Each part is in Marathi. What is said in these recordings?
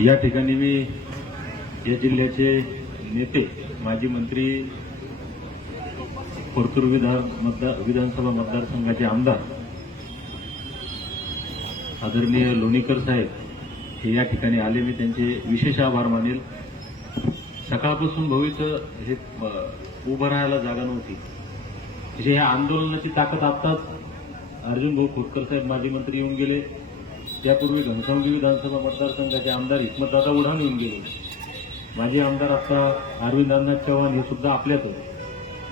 या ठिकाणी मी या जिल्ह्याचे नेते माजी मंत्री परतूर विधान मतदार विधानसभा मतदारसंघाचे आमदार आदरणीय लोणीकर साहेब हे या ठिकाणी आले. मी त्यांचे विशेष आभार मानेल. सकाळपासून भवित हे उभं राहायला जागा नव्हती. म्हणजे ह्या आंदोलनाची ताकद आत्ताच अर्जुन भाऊ खोतकर साहेब माजी मंत्री येऊन गेले. त्यापूर्वी घनसावंगी विधानसभा मतदारसंघाचे आमदार हिकमतदादा उढाण येऊन गेले. माझे आमदार आता अरविंद चव्हाण हे सुद्धा आपल्यातच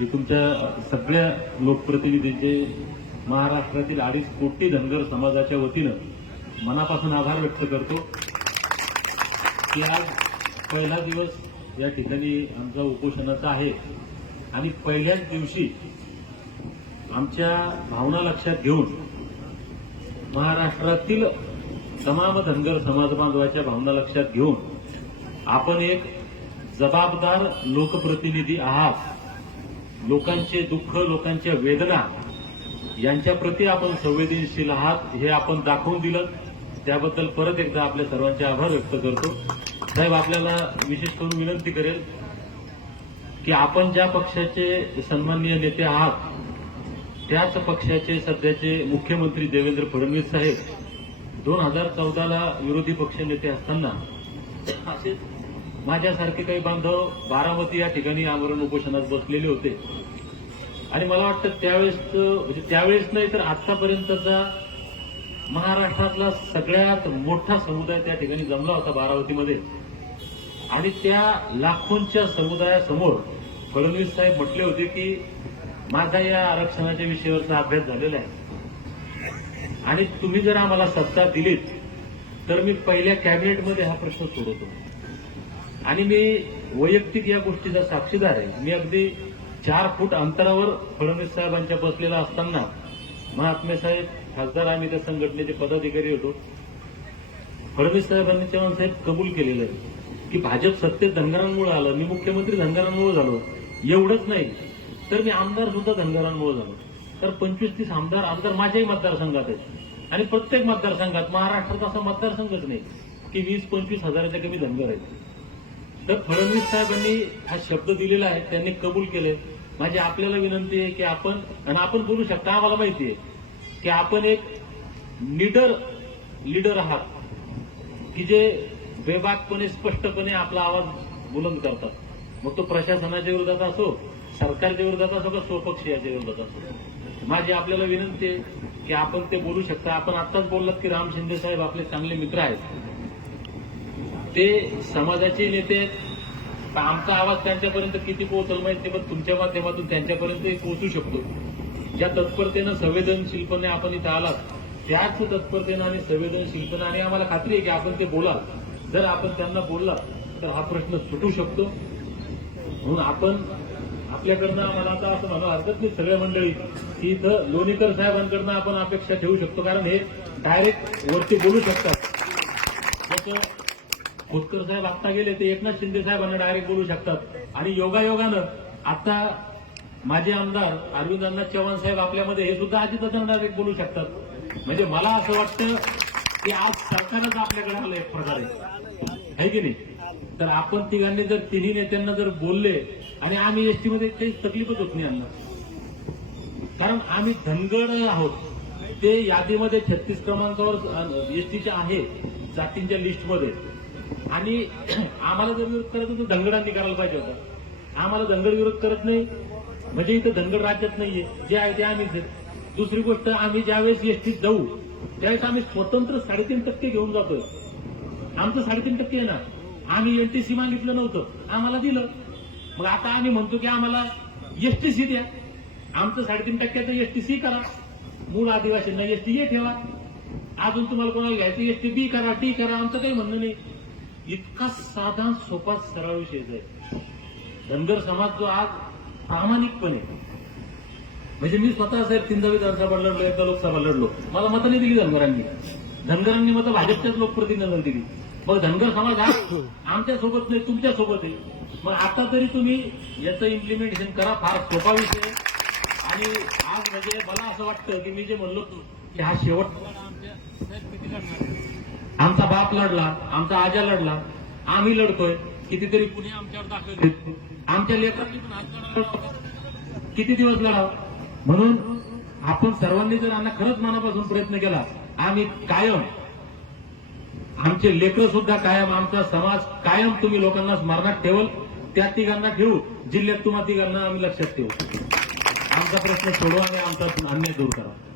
हे तुमच्या सगळ्या लोकप्रतिनिधींचे महाराष्ट्रातील अडीच कोटी धनगर समाजाच्या वतीनं मनापासून आभार व्यक्त करतो. की आज पहिला दिवस या ठिकाणी आमचा उपोषणाचा आहे. आणि पहिल्याच दिवशी आमच्या भावना लक्षात घेऊन महाराष्ट्रातील तमाम धनगर समाज बांधवाच्या भावना लक्षात घेऊन आपण एक जबाबदार लोकप्रतिनिधी आहात. लोकांचे दुःख लोकांच्या वेदना यांच्या प्रती आपण संवेदनशील आहात हे आपण दाखवून दिलं. त्याबद्दल परत एकदा आपल्या सर्वांचे आभार व्यक्त करतो. साहेब आपल्याला विशेष करून विनंती करेल की आपण ज्या पक्षाचे सन्माननीय नेते आहात त्याच पक्षाचे सध्याचे मुख्यमंत्री देवेंद्र फडणवीस साहेब दोन हजार चौदाला विरोधी पक्षनेते असताना असेच माझ्यासारखे काही बांधव बारामती या ठिकाणी आमरण उपोषणात बसलेले होते. आणि मला वाटतं त्यावेळेस म्हणजे त्यावेळेस नाही तर आतापर्यंतचा महाराष्ट्रातला सगळ्यात मोठा समुदाय त्या ठिकाणी जमला होता बारामतीमध्ये. आणि त्या लाखोंच्या समुदायासमोर फडणवीस साहेब म्हटले होते की माझा या आरक्षणाच्या विषयावरचा अभ्यास झालेला आहे. आणि तुम्ही जर आम्हाला सत्ता दिलीत तर मी पहिल्या कॅबिनेटमध्ये हा प्रश्न सोडवतो. आणि मी वैयक्तिक या गोष्टीचा साक्षीदार आहे. मी अगदी चार फूट अंतरावर फडणवीस साहेबांच्या बसलेला असताना महात्मे साहेब खासदार आम्ही त्या संघटनेचे पदाधिकारी होतो. फडणवीस साहेबांनी चव्हाण साहेब कबूल केलेलं आहे की भाजप सत्तेत धनगरांमुळे आलं मी मुख्यमंत्री धनगरांमुळे झालो. एवढंच नाही तर मी आमदार सुद्धा धनगरांमुळे झालो. तर पंचवीस तीस आमदार आमदार माझ्याही मतदारसंघात आहेत. आणि प्रत्येक मतदारसंघात महाराष्ट्रात असा मतदारसंघच नाही की वीस पंचवीस हजाराच्या कमी धनगर आहेत. तर फडणवीस साहेबांनी हा शब्द दिलेला आहे त्यांनी कबूल केले माझी आपल्याला विनंती आहे की आपण आणि आपण बोलू शकता आम्हाला माहिती आहे की आपण एक लीडर लीडर आहात की जे बेबाकपणे स्पष्टपणे आपला आवाज बुलंद करतात. मग तो प्रशासनाच्या विरोधात असो सरकारच्या विरोधात असो का स्वपक्षीयाच्या विरोधात असो? माझी आपल्याला विनंती आहे की आपण ते बोलू शकता. आपण आत्ताच बोललात की राम शिंदे साहेब आपले चांगले मित्र आहेत. ते समाजाचे नेते आहेत. आमचा आवाज त्यांच्यापर्यंत किती पोहोचल माहिती पण तुमच्या माध्यमातून त्यांच्यापर्यंत पोहोचू शकतो. ज्या तत्परतेनं संवेदनशीलपणे आपण इथं आलात त्याच तत्परतेनं आणि संवेदनशीलपणे आणि आम्हाला खात्री आहे की आपण ते बोलाल. जर आपण त्यांना बोलला तर हा प्रश्न सुटू शकतो. म्हणून आपण आपल्याकडनं आम्हाला आता असं म्हणा हरकत नाही. सगळ्या मंडळी की इथं लोणीकर साहेबांकडनं आपण अपेक्षा ठेवू शकतो. कारण हे डायरेक्ट वरती बोलू शकतात. जसं खोतकर साहेब आत्ता गेले ते एकनाथ शिंदे साहेबांना डायरेक्ट बोलू शकतात. आणि योगायोगानं आता माझे आमदार अरविंद अण्णा चव्हाण साहेब आपल्यामध्ये हे सुद्धा अजितदादांना डायरेक्ट बोलू शकतात. म्हणजे मला असं वाटतं की आज सरकारच आपल्याकडे आलं एक प्रकारे. आहे की नाही? तर आपण तिघांनी जर तिन्ही नेत्यांना जर बोलले आणि आम्ही एसटीमध्ये काही तकलीफच होत नाही यांना. कारण आम्ही धनगड आहोत. ते यादीमध्ये छत्तीस क्रमांकावर एसटीच्या आहे जातींच्या लिस्टमध्ये. आणि आम्हाला जर विरोध करायचा तर धनगडांनी करायला पाहिजे होता. आम्हाला धनगड विरोध करत नाही. म्हणजे इथं धनगड राज्यात नाहीये. जे आहे ते आम्हीच आहेत. दुसरी गोष्ट आम्ही ज्यावेळेस एसटीत जाऊ त्यावेळेस आम्ही स्वतंत्र साडेतीन टक्के घेऊन जातोय. आमचं साडेतीन टक्के आहे ना. आम्ही एनटीसी मागितलं नव्हतं. आम्हाला दिलं. मग आता आम्ही म्हणतो की आम्हाला एसटीसी द्या. आमचं साडेतीन टक्क्याचं एसटीसी करा. मूळ आदिवासींना एसटी ए ठेवा. अजून तुम्हाला कोणाला घ्यायचं एसटी बी करा टी करा आमचं काही म्हणणं नाही. इतका साधा सोपा सरळ विषय आहे. धनगर समाज जो आज प्रामाणिकपणे म्हणजे मी स्वतः साहेब तीनदा विधानसभा लढलो एकदा लोकसभा लढलो. मला मतं नाही दिली धनगरांनी. धनगरांनी मतं भाजपच्याच लोकप्रतिनिधींना दिली. मग धनगर समाज हा आमच्यासोबत नाही तुमच्यासोबत आहे. मग आता तरी तुम्ही याचं इम्प्लिमेंटेशन करा. फार सोपा विषय आणि आज म्हणजे मला असं वाटतं की मी जे म्हणलो की हा शेवट आमचा बाप लढला आमचा आजा लढला आम्ही लढतोय. कितीतरी पुणे आमच्यावर दाखल आमच्या लेकरांनी पण हात किती दिवस लढाव? म्हणून आपण सर्वांनी जर यांना खरंच मनापासून प्रयत्न केला आम्ही कायम आमचे लेकर सुद्धा कायम आमचा समाज कायम तुम्ही लोकांना स्मरणात ठेवल त्या तिघांना ठेवू जिल्ह्यात तुम्हा तिघांना आम्ही लक्षात ठेवू. आमचा प्रश्न सोडवा आणि आमचा अन्याय दूर करा.